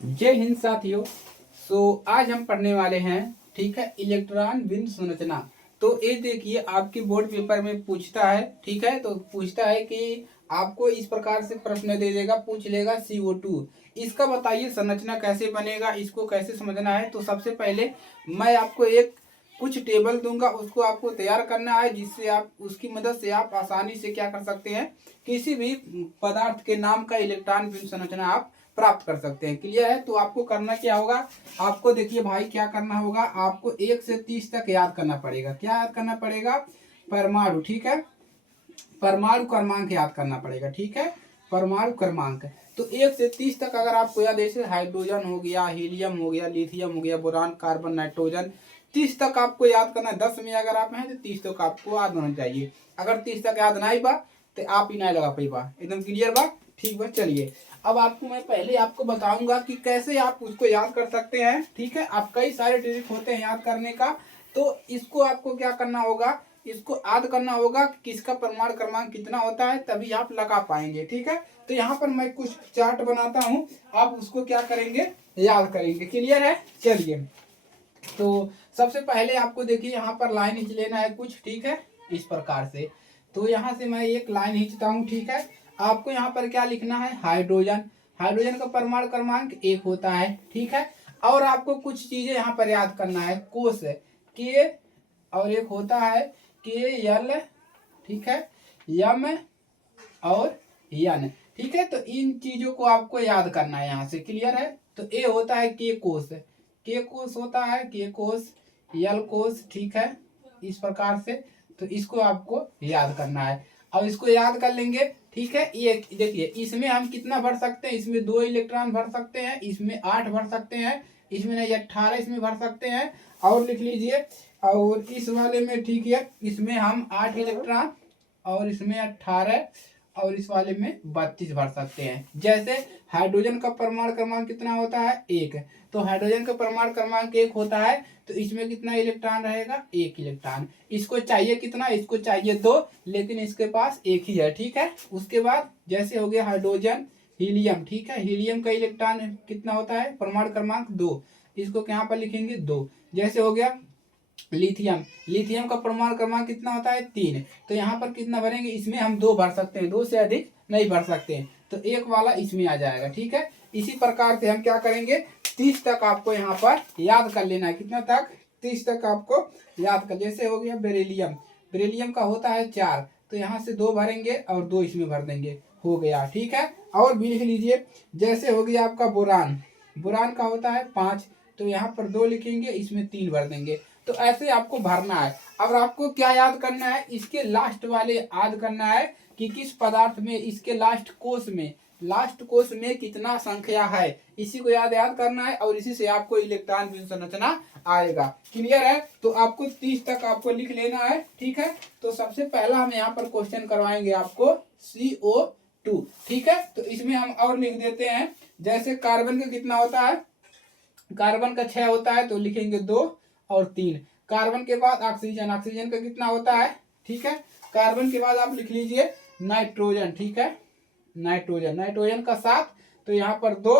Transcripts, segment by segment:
जय हिंद साथियों। आज हम पढ़ने वाले हैं, ठीक है, इलेक्ट्रॉन विन्द संरचना। तो ये देखिए आपके बोर्ड पेपर में पूछता है, ठीक है, तो पूछता है कि आपको इस प्रकार से प्रश्न दे देगा, पूछ लेगा CO2 इसका बताइए संरचना कैसे बनेगा, इसको कैसे समझना है। तो सबसे पहले मैं आपको एक कुछ टेबल दूंगा, उसको आपको तैयार करना है, जिससे आप उसकी मदद से आप आसानी से क्या कर सकते हैं, किसी भी पदार्थ के नाम का इलेक्ट्रॉन विन्द संरचना आप प्राप्त कर सकते हैं। क्लियर है। तो आपको करना क्या होगा, आपको देखिए भाई क्या करना होगा, आपको 1 से 30 तक याद करना पड़ेगा। क्या याद करना पड़ेगा? परमाणु, ठीक है, परमाणु क्रमांक याद करना पड़ेगा, ठीक है, परमाणु क्रमांक। तो 1 से 30 तक अगर आपको याद, जैसे हाइड्रोजन हो गया, हीलियम हो गया, लिथियम हो गया, बोरान, कार्बन, नाइट्रोजन, 30 तक आपको याद करना है। 10 में अगर आप हैं तो 30 तक आपको याद होना चाहिए। अगर 30 तक याद नहीं बा तो आप ही नहीं लगा पाई। एकदम क्लियर बा? ठीक बा। चलिए अब आपको मैं पहले आपको बताऊंगा कि कैसे आप उसको याद कर सकते हैं, ठीक है। आप कई सारे ट्रिक होते हैं याद करने का, तो इसको आपको क्या करना होगा, इसको याद करना होगा कि किसका परमाणु क्रमांक कितना होता है, तभी आप लगा पाएंगे, ठीक है। तो यहाँ पर मैं कुछ चार्ट बनाता हूँ, आप उसको क्या करेंगे, याद करेंगे। क्लियर है? चलिए तो सबसे पहले आपको देखिए यहाँ पर लाइन खींच लेना है कुछ, ठीक है, इस प्रकार से। तो यहाँ से मैं एक लाइन खींचता हूँ, ठीक है। आपको यहाँ पर क्या लिखना है, हाइड्रोजन। हाइड्रोजन का परमाणु क्रमांक 1 होता है, ठीक है। और आपको कुछ चीजें यहाँ पर याद करना है, कोष के, और एक होता है KL, ठीक है, यम और यन, ठीक है। तो इन चीजों को आपको याद करना है यहाँ से। क्लियर है? तो ए होता है के कोष, के कोष होता है, के कोष, यल कोष, ठीक है, इस प्रकार से। तो इसको आपको याद करना है। अब इसको याद कर लेंगे, ठीक है। ये देखिए इसमें हम कितना भर सकते हैं, इसमें 2 इलेक्ट्रॉन भर सकते हैं, इसमें 8 भर सकते हैं, इसमें नहीं 18 इसमें भर सकते हैं। और लिख लीजिए, और इस वाले में, ठीक है, इसमें हम 8 इलेक्ट्रॉन, और इसमें 18, और इस वाले में 32 भर सकते हैं। जैसे हाइड्रोजन का परमाणु क्रमांक कितना होता है, 1। तो हाइड्रोजन का परमाणु क्रमांक 1 होता है, तो इसमें कितना इलेक्ट्रॉन रहेगा, 1 इलेक्ट्रॉन। इसको चाहिए कितना, इसको चाहिए 2, लेकिन इसके पास 1 ही है, ठीक है। उसके बाद जैसे हो गया हाइड्रोजन, हीलियम, ठीक है, हीलियम का इलेक्ट्रॉन कितना होता है, परमाणु क्रमांक 2, इसको यहाँ पर लिखेंगे 2। जैसे हो गया लिथियम, लिथियम का परमाणु क्रमांक कितना होता है, 3। तो यहाँ पर कितना भरेंगे, इसमें हम 2 भर सकते हैं, 2 से अधिक नहीं भर सकते हैं, तो 1 वाला इसमें आ जाएगा, ठीक है। इसी प्रकार से हम क्या करेंगे, 30 तक आपको यहाँ पर याद कर लेना है। कितना तक? 30 तक आपको याद कर। जैसे हो गया बेरिलियम, बेरिलियम का होता है 4, तो यहाँ से 2 भरेंगे और 2 इसमें भर देंगे, हो गया, ठीक है। और भी लिख लीजिए, जैसे हो गया आपका बोरान, बोरान का होता है 5, तो यहाँ पर 2 लिखेंगे, इसमें 3 भर देंगे। तो ऐसे आपको भरना है। अब आपको क्या याद करना है, इसके लास्ट वाले याद करना है कि किस पदार्थ में, इसके लास्ट कोष में, लास्ट कोष में कितना संख्या है, इसी को याद याद करना है, और इसी से आपको इलेक्ट्रॉन विन्द संरचना आएगा। क्लियर है? तो आपको 30 तक आपको लिख लेना है, ठीक है। तो सबसे पहला हम यहाँ पर क्वेश्चन करवाएंगे आपको CO2, ठीक है। तो इसमें हम और लिख देते हैं, जैसे कार्बन का कितना होता है, कार्बन का 6 होता है, तो लिखेंगे 2 और 3। कार्बन के बाद ऑक्सीजन, ऑक्सीजन का कितना होता है, ठीक है। कार्बन के बाद आप लिख लीजिए नाइट्रोजन, ठीक है, नाइट्रोजन, नाइट्रोजन का 7, तो यहाँ पर 2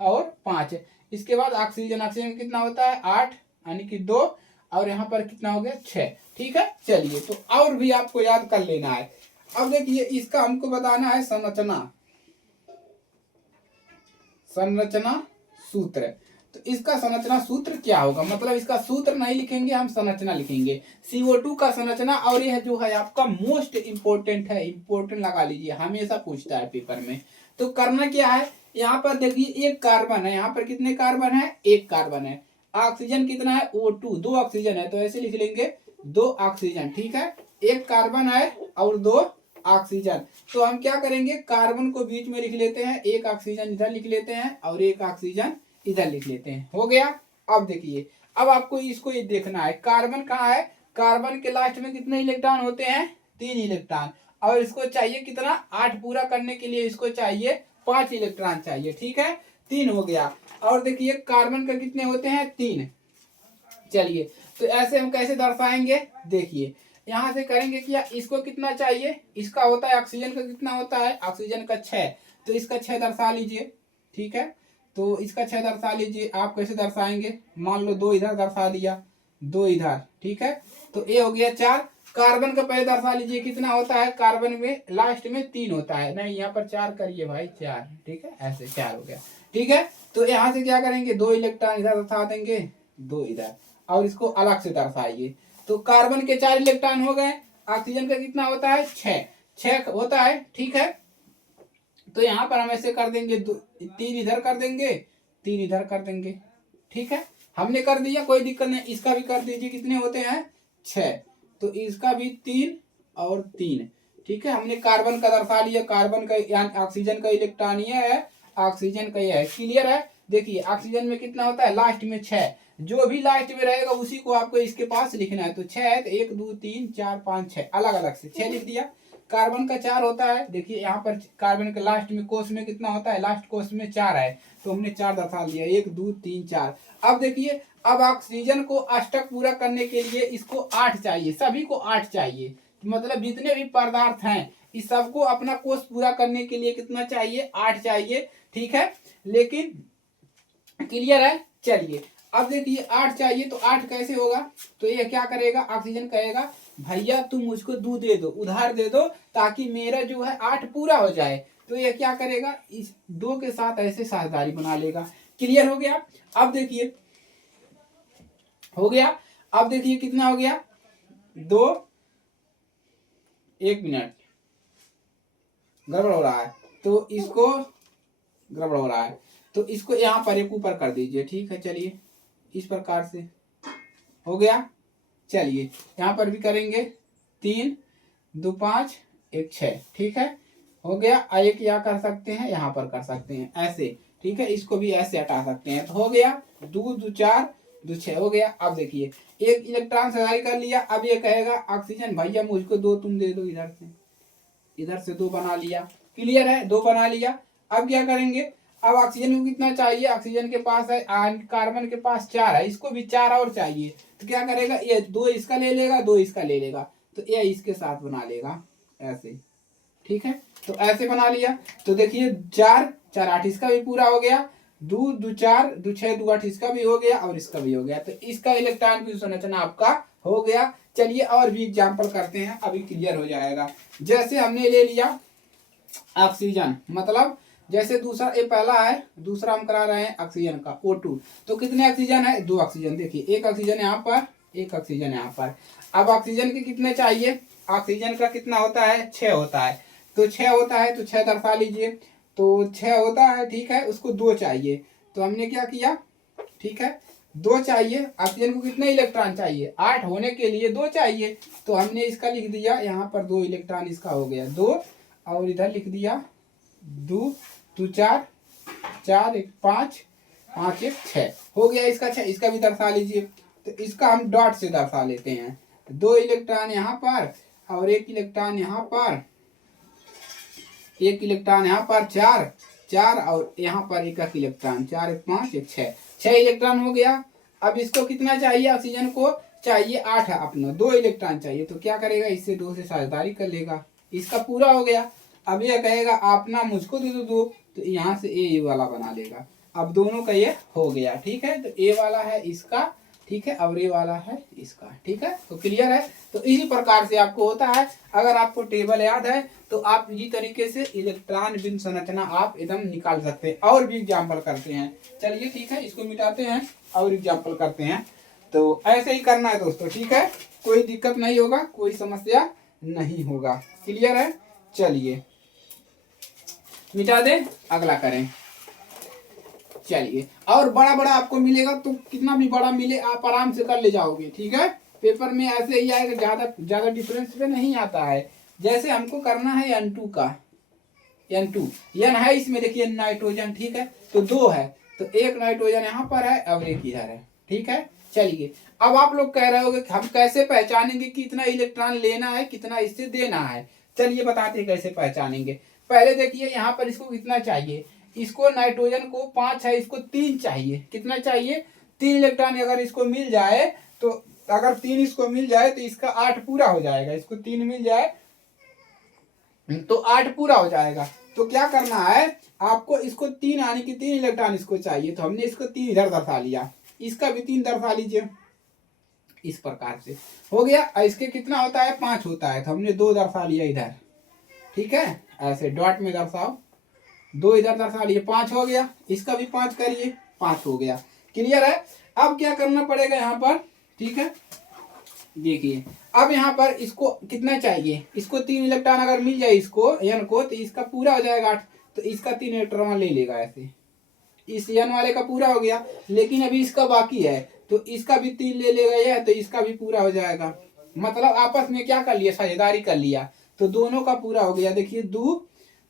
और 5। इसके बाद ऑक्सीजन, ऑक्सीजन का कितना होता है, 8, यानी कि 2, और यहाँ पर कितना हो गया, 6, ठीक है। चलिए तो और भी आपको याद कर लेना है। अब देखिए इसका हमको बताना है संरचना, संरचना सूत्र। तो इसका संरचना सूत्र क्या होगा, मतलब इसका सूत्र नहीं लिखेंगे, हम संरचना लिखेंगे। CO2 का संरचना, और यह जो है आपका मोस्ट इंपोर्टेंट है, इंपोर्टेंट लगा लीजिए, हमेशा पूछता है पेपर में। तो करना क्या है, यहाँ पर देखिए 1 कार्बन है, यहाँ पर कितने कार्बन है, 1 कार्बन है। ऑक्सीजन कितना है, O2, 2 ऑक्सीजन है, तो ऐसे लिख लेंगे 2 ऑक्सीजन, ठीक है। 1 कार्बन है और 2 ऑक्सीजन। तो हम क्या करेंगे, कार्बन को बीच में लिख लेते हैं, 1 ऑक्सीजन इधर लिख लेते हैं, और 1 ऑक्सीजन इधर लिख लेते हैं, हो गया। अब देखिए, अब आपको इसको ये देखना है, कार्बन कहाँ है, कार्बन के लास्ट में कितने इलेक्ट्रॉन होते हैं, 3 इलेक्ट्रॉन, और इसको चाहिए कितना, 8 पूरा करने के लिए इसको चाहिए 5 इलेक्ट्रॉन चाहिए, ठीक है, 3 हो गया। और देखिए कार्बन का कितने होते हैं, 3। चलिए तो ऐसे हम कैसे दर्शाएंगे, देखिए यहाँ से करेंगे क्या, इसको कितना चाहिए, इसका होता है, ऑक्सीजन का कितना होता है, ऑक्सीजन का 6, तो इसका 6 दर्शा लीजिए, ठीक है। तो इसका 6 दर्शा लीजिए। आप कैसे दर्शाएंगे, मान लो 2 इधर दर्शा दिया, 2 इधर, ठीक है। तो ये हो गया 4। कार्बन का पहले दर्शा लीजिए, कितना होता है कार्बन में, लास्ट में 3 होता है, नहीं यहाँ पर 4 करिए भाई, 4, ठीक है, ऐसे 4 हो गया, ठीक है। तो यहाँ से क्या करेंगे, 2 इलेक्ट्रॉन इधर दर्शा देंगे, 2 इधर, और इसको अलग से दर्शाइए। तो कार्बन के 4 इलेक्ट्रॉन हो गए, ऑक्सीजन का कितना होता है, 6 होता है, ठीक है। तो यहाँ पर हम ऐसे कर देंगे, 3 इधर कर देंगे, 3 इधर कर देंगे, ठीक है। हमने कर दिया, कोई दिक्कत नहीं, इसका भी कर दीजिए, कितने होते हैं, 6। तो इसका भी 3 और 3, ठीक है। हमने कार्बन का दर्शा लिया, कार्बन का यानी ऑक्सीजन का इलेक्ट्रॉन ये है, ऑक्सीजन का ये है, क्लियर है। देखिए ऑक्सीजन में कितना होता है, लास्ट में 6, जो भी लास्ट में रहेगा उसी को आपको इसके पास लिखना है। तो 6 है, तो 1 2 3 4 5 6, अलग अलग से 6 लिख दिया। कार्बन का 4 होता है, देखिए यहाँ पर कार्बन के लास्ट में कोष में कितना होता है, लास्ट कोष में 4 है, तो हमने 4 दर्शा दिया, 1 2 3 4। अब देखिए, अब ऑक्सीजन को अष्टक पूरा करने के लिए इसको 8 चाहिए, सभी को 8 चाहिए, मतलब जितने भी पदार्थ हैं इस सबको अपना कोष पूरा करने के लिए कितना चाहिए, 8 चाहिए, ठीक है। लेकिन क्लियर है, चलिए अब देखिए 8 चाहिए, तो 8 कैसे होगा, तो ये क्या करेगा, ऑक्सीजन कहेगा भैया तुम मुझको 2 दे दो, उधार दे दो, ताकि मेरा जो है 8 पूरा हो जाए। तो ये क्या करेगा, इस 2 के साथ ऐसे साझेदारी बना लेगा। क्लियर हो गया। अब देखिए हो गया, अब देखिए कितना हो गया, 2, 1 मिनट, गड़बड़ हो रहा है, तो इसको गड़बड़ हो रहा है, तो इसको यहाँ पर एक ऊपर कर दीजिए, ठीक है। चलिए इस प्रकार से हो गया। चलिए यहाँ पर भी करेंगे, 3 2 5 1 6, ठीक है, हो गया। एक क्या कर सकते हैं, यहाँ पर कर सकते हैं ऐसे, ठीक है, इसको भी ऐसे हटा सकते हैं, तो हो गया 2 2 4 2 6 हो गया। अब देखिए एक इलेक्ट्रॉन सगाई कर लिया, अब ये कहेगा ऑक्सीजन भैया मुझको 2 तुम दे दो, इधर से 2 बना लिया, क्लियर है, 2 बना लिया। अब क्या करेंगे, अब ऑक्सीजन को कितना चाहिए, ऑक्सीजन के पास है, कार्बन के पास 4 है, इसको भी 4 और चाहिए, तो क्या करेगा, ये 2 इसका ले लेगा, 2 इसका ले लेगा, तो ये इसके साथ बना लेगा ऐसे, ठीक है। तो ऐसे बना लिया, तो देखिए 4 4 8 इसका भी पूरा हो गया, 2 2 4 2 6 2 8 इसका भी हो गया, और इसका भी हो गया, तो इसका इलेक्ट्रॉन की संरचना आपका हो गया। चलिए और भी एग्जाम्पल करते हैं, अभी क्लियर हो जाएगा। जैसे हमने ले लिया ऑक्सीजन, मतलब जैसे दूसरा, ये पहला है, दूसरा हम करा रहे हैं ऑक्सीजन का O2, तो कितने ऑक्सीजन है, 2 ऑक्सीजन, देखिए 1 ऑक्सीजन यहाँ पर, 1 ऑक्सीजन यहाँ पर। अब ऑक्सीजन के कितने चाहिए, ऑक्सीजन का कितना होता है, 6 होता है, तो 6 होता है, तो 6 दर्शा लीजिए, तो 6 होता है, ठीक है, उसको 2 चाहिए, तो हमने क्या किया, ठीक है, 2 चाहिए। ऑक्सीजन को कितने इलेक्ट्रॉन चाहिए, 8 होने के लिए 2 चाहिए, तो हमने इसका लिख दिया यहाँ पर 2 इलेक्ट्रॉन, इसका हो गया 2, और इधर लिख दिया 2 2 4 4 1 5 5 1 6 हो गया, इसका 6, इसका भी दर्शा लीजिए। तो इसका हम डॉट से दर्शा लेते हैं, 2 इलेक्ट्रॉन यहाँ पर, और 1 इलेक्ट्रॉन यहाँ पर, 1 इलेक्ट्रॉन यहाँ पर, 4 4, और यहाँ पर 1 इलेक्ट्रॉन, 4 1 5 1 6 6 इलेक्ट्रॉन हो गया। अब इसको कितना चाहिए, ऑक्सीजन को चाहिए 8 है, अपना 2 इलेक्ट्रॉन चाहिए, तो क्या करेगा, इससे 2 से साझेदारी कर लेगा, इसका पूरा हो गया। अब ये कहेगा अपना मुझको दे दो 2, तो यहाँ से ए वाला बना लेगा, अब दोनों का ये हो गया, ठीक है। तो ए वाला है इसका, ठीक है, और ए वाला है इसका, ठीक है, तो क्लियर है। तो इसी प्रकार से आपको होता है, अगर आपको टेबल याद है तो आप इसी तरीके से इलेक्ट्रॉन बीम संरचना आप एकदम निकाल सकते हैं। और भी एग्जाम्पल करते हैं, चलिए ठीक है, इसको मिटाते हैं और एग्जाम्पल करते हैं। तो ऐसे ही करना है दोस्तों, ठीक है, कोई दिक्कत नहीं होगा, कोई समस्या नहीं होगा, क्लियर है। चलिए मिटा दें, अगला करें। चलिए, और बड़ा बड़ा आपको मिलेगा, तो कितना भी बड़ा मिले आप आराम से कर ले जाओगे, ठीक है। पेपर में ऐसे ही आएगा, ज्यादा डिफरेंस पे नहीं आता है। जैसे हमको करना है N2 का, N2 N है इसमें, देखिए नाइट्रोजन, ठीक है, तो 2 है, तो 1 नाइट्रोजन यहाँ पर है और 1 इधर है, ठीक है। चलिए अब आप लोग कह रहे होगे कि हम कैसे पहचानेंगे कि कितना इलेक्ट्रॉन लेना है, कितना इससे देना है। चलिए बताते हैं कैसे पहचानेंगे। पहले देखिए यहाँ पर इसको कितना चाहिए, इसको नाइट्रोजन को 5 है, इसको 3 चाहिए, कितना चाहिए, 3 इलेक्ट्रॉन अगर इसको मिल जाए, तो अगर 3 इसको मिल जाए तो इसका 8 पूरा हो जाएगा, इसको 3 मिल जाए तो 8 पूरा हो जाएगा। तो क्या करना है आपको, इसको 3 यानी कि 3 इलेक्ट्रॉन इसको चाहिए, तो हमने इसको 3 इधर दर्शा लिया, इसका भी 3 दर्शा लीजिए। इस प्रकार से हो गया। इसके कितना होता है 5 होता है, तो हमने 2 दर्शा लिया इधर, ठीक है, ऐसे डॉट में दर्शाओ, 2 इधर दर्शा लिए, 5 हो गया। इसका भी 5 करिए, 5 हो गया। क्लियर है। अब क्या करना पड़ेगा यहाँ पर, ठीक है, देखिए अब यहाँ पर इसको कितना चाहिए, इसको 3 इलेक्ट्रॉन अगर मिल जाए इसको एन को, तो इसका पूरा हो जाएगा 8, तो इसका 3 इलेक्ट्रॉन ले लेगा ऐसे, इस एन वाले का पूरा हो गया। लेकिन अभी इसका बाकी है, तो इसका भी 3 ले लेगा ये, तो इसका भी पूरा हो जाएगा। मतलब आपस में क्या कर लिया, साझेदारी कर लिया, तो दोनों का पूरा हो गया। देखिए 2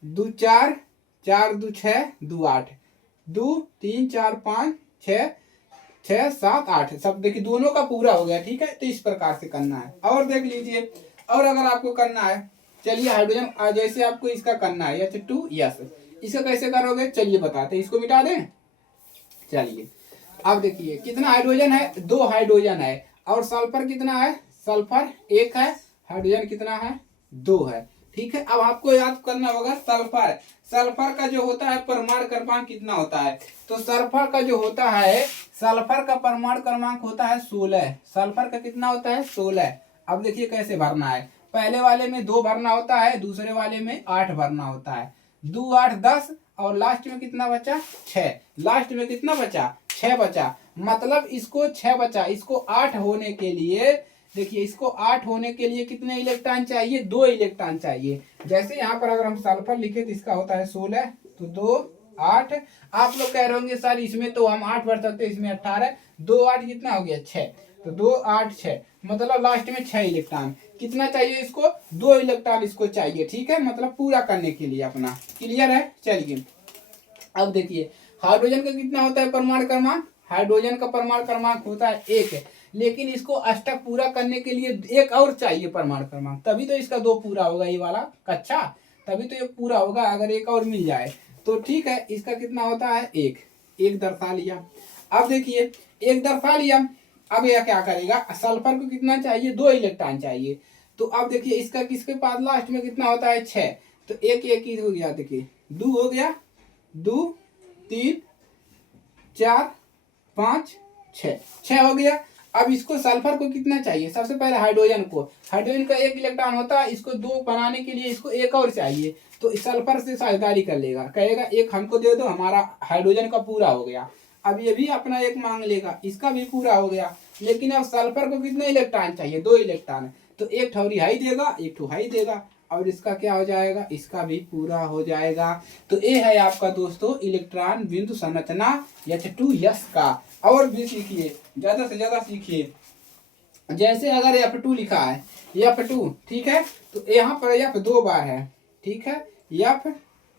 2 4 4 2 6 2 8 2 3 4 5 6 6 7 8, सब देखिए दोनों का पूरा हो गया। ठीक है, तो इस प्रकार से करना है। और देख लीजिए, और अगर आपको करना है, चलिए हाइड्रोजन जैसे आपको इसका करना है H2 यस, इसका कैसे करोगे चलिए बताते हैं। इसको मिटा दें, चलिए अब देखिए कितना हाइड्रोजन है, 2 हाइड्रोजन है, और सल्फर कितना है, सल्फर 1 है, हाइड्रोजन कितना है 2 है। ठीक है, अब आपको याद करना होगा सल्फर, सल्फर का जो होता है परमाणु क्रमांक कितना होता है, तो सल्फर का जो होता है, सल्फर का परमाणु क्रमांक होता है 16, सल्फर का कितना होता है 16। अब देखिए कैसे भरना है, पहले वाले में 2 भरना होता है, दूसरे वाले में 8 भरना होता है, 2 8 10, और लास्ट में कितना बचा 6, लास्ट में कितना बचा 6 बचा, मतलब इसको 6 बचा। इसको 8 होने के लिए, देखिए इसको 8 होने के लिए कितने इलेक्ट्रॉन चाहिए, 2 इलेक्ट्रॉन चाहिए। जैसे यहाँ पर अगर हम सल्फर लिखे तो इसका होता है 16, तो 2 8, आप लोग कह रहे होंगे सर इसमें तो हम 8 भर सकते हैं, इसमें 18, 2 8 कितना हो गया 6, तो 2 8 6, मतलब लास्ट में 6 इलेक्ट्रॉन कितना चाहिए इसको, 2 इलेक्ट्रॉन इसको चाहिए। ठीक है, मतलब पूरा करने के लिए अपना। क्लियर है। चलिए अब देखिए हाइड्रोजन का कितना होता है परमाणु क्रमांक, हाइड्रोजन का परमाणु क्रमांक होता है 1, लेकिन इसको अष्टक पूरा करने के लिए एक और चाहिए परमाणु क्रमांक, तभी तो इसका 2 पूरा होगा, ये वाला कच्चा, तभी तो ये पूरा होगा अगर एक और मिल जाए तो। ठीक है, इसका कितना होता है 1, 1 दर्शा लिया। अब देखिए 1 दर्शा लिया, अब यह क्या करेगा, सल्फर को कितना चाहिए 2 इलेक्ट्रॉन चाहिए, तो अब देखिए इसका किसके पास लास्ट में कितना होता है 6, तो 1 1 ही हो गया, देखिए 2 हो गया, 2 3 4 5 6 हो गया। अब इसको सल्फर को कितना चाहिए, सबसे पहले हाइड्रोजन को, हाइड्रोजन का 1 इलेक्ट्रॉन होता है, इसको 2 बनाने के लिए इसको 1 और चाहिए, तो सल्फर से साझेदारी कर लेगा, कहेगा 1 हमको दे दो, हमारा हाइड्रोजन का पूरा हो गया। अब ये भी अपना 1 मांग लेगा, इसका भी पूरा हो गया। लेकिन अब सल्फर को कितने इलेक्ट्रॉन चाहिए, 2 इलेक्ट्रॉन, तो 1 ठौरी हाई देगा, 1 ठो हाई देगा, और इसका क्या हो जाएगा, इसका भी पूरा हो जाएगा। तो ये है आपका दोस्तों इलेक्ट्रॉन बिंदु संरचना H2S का। और भी सीखिए, ज्यादा से ज्यादा सीखिए। जैसे अगर F2 लिखा है, F2, ठीक है, तो यहाँ पर F 2 बार है, ठीक है, F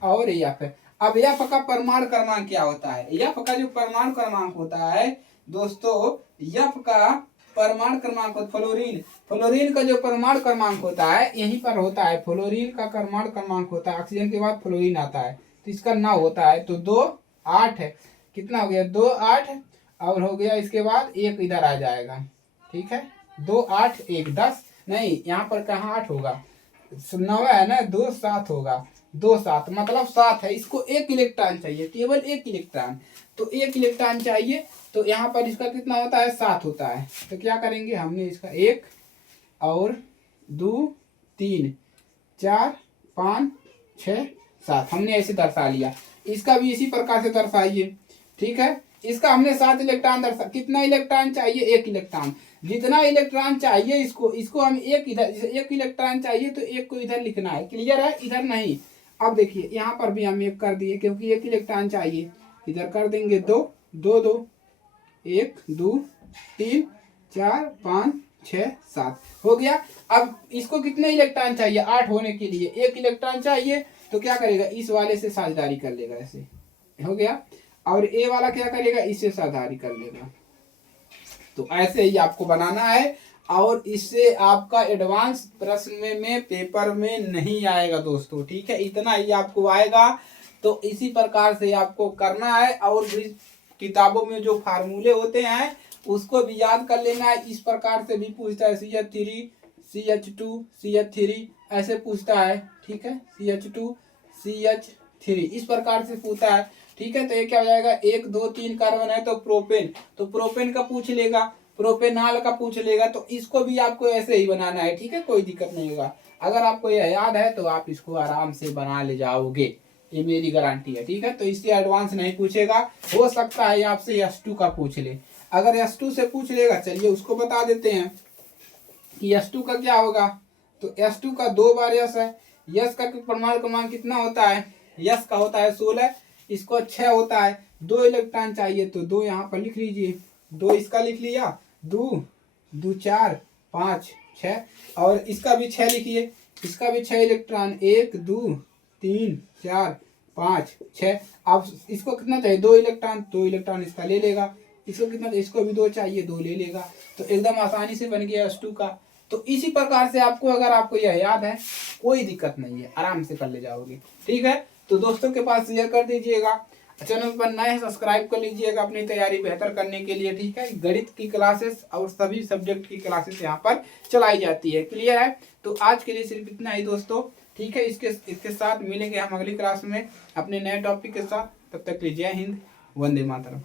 और F। अब F का परमाणु क्रमांक क्या होता है, F का जो परमाणु क्रमांक होता है दोस्तों, F का परमाणु क्रमांक, फ्लोरीन, फ्लोरीन का जो परमाणु क्रमांक होता है यहीं पर होता है, फ्लोरीन का परमाणु क्रमांक होता है, ऑक्सीजन के बाद फ्लोरीन आता है, तो इसका 9 होता है, तो 2 8 है, कितना हो गया 2 8, और हो गया इसके बाद 1 इधर आ जाएगा। ठीक है, 2 8 1 10, नहीं यहाँ पर कहाँ 8 होगा, 9 है ना, 2 7 होगा, 2 7 मतलब 7 है। इसको 1 इलेक्ट्रॉन चाहिए, केवल 1 इलेक्ट्रॉन, तो 1 इलेक्ट्रॉन चाहिए, तो यहाँ पर इसका कितना होता है 7 होता है। तो क्या करेंगे, हमने इसका 1 और 2 3 4 5 6 7 हमने ऐसे दर्शा लिया, इसका भी इसी प्रकार से दर्शाइए। ठीक है, इसका हमने 7 इलेक्ट्रॉन दर्शा, कितना इलेक्ट्रॉन चाहिए 1 इलेक्ट्रॉन, जितना इलेक्ट्रॉन चाहिए इसको हम 1 इधर, 1 इलेक्ट्रॉन चाहिए तो 1 को इधर लिखना है। क्लियर है, इधर नहीं। अब देखिए यहाँ पर भी हम 1 कर दिए, क्योंकि 1 इलेक्ट्रॉन चाहिए, इधर कर देंगे 2 2 2 1 2 3 4 5 6 7 हो गया। अब इसको कितने इलेक्ट्रॉन चाहिए, 8 होने के लिए 1 इलेक्ट्रॉन चाहिए, तो क्या करेगा इस वाले से साझेदारी कर लेगा, ऐसे हो गया, और ए वाला क्या करेगा इससे साझेदारी कर लेगा। तो ऐसे ही आपको बनाना है, और इससे आपका एडवांस प्रश्न में पेपर में नहीं आएगा दोस्तों। ठीक है, इतना ही आपको आएगा, तो इसी प्रकार से आपको करना है। और भी किताबों में जो फार्मूले होते हैं उसको भी याद कर लेना है। इस प्रकार से भी पूछता है CH3 CH2 CH3 ऐसे पूछता है। ठीक है, CH2 CH3 इस प्रकार से पूछता है। ठीक है, तो ये क्या हो जाएगा, 1 2 3 कार्बन है तो प्रोपेन, तो प्रोपेन का पूछ लेगा, प्रोपेनॉल का पूछ लेगा, तो इसको भी आपको ऐसे ही बनाना है। ठीक है, कोई दिक्कत नहीं होगा। अगर आपको यह याद है तो आप इसको आराम से बना ले जाओगे, ये मेरी गारंटी है। ठीक है, तो इससे एडवांस नहीं पूछेगा, हो सकता है आपसे S2 का पूछ ले। अगर S2 से पूछ लेगा, चलिए उसको बता देते हैं कि S2 का क्या होगा। तो S2 का 2 बार यस है, यस का परमाणु क्रमांक कितना होता है, यस का होता है 16, इसको 6 होता है, 2 इलेक्ट्रॉन चाहिए तो 2 यहाँ पर लिख लीजिए, 2 इसका लिख लिया, 2 2 4 5 6, और इसका भी 6 लिखिए, इसका भी 6 इलेक्ट्रॉन, 1 2 3 4 5 6। अब इसको कितना चाहिए, 2 इलेक्ट्रॉन, 2 इलेक्ट्रॉन इसका ले लेगा, इसको कितना, इसको भी 2 चाहिए, 2 ले लेगा, तो एकदम आसानी से बन गया S2 का। तो इसी प्रकार से आपको, अगर आपको यह याद है, कोई दिक्कत नहीं है, आराम से कर ले जाओगे। ठीक है, तो दोस्तों के पास शेयर कर दीजिएगा, चैनल पर नए सब्सक्राइब कर लीजिएगा अपनी तैयारी बेहतर करने के लिए। ठीक है, गणित की क्लासेस और सभी सब्जेक्ट की क्लासेस यहाँ पर चलाई जाती है। क्लियर है, तो आज के लिए सिर्फ इतना ही दोस्तों। ठीक है, इसके साथ मिलेंगे हम अगली क्लास में अपने नए टॉपिक के साथ। तब तक के लिए जय हिंद, वंदे मातरम।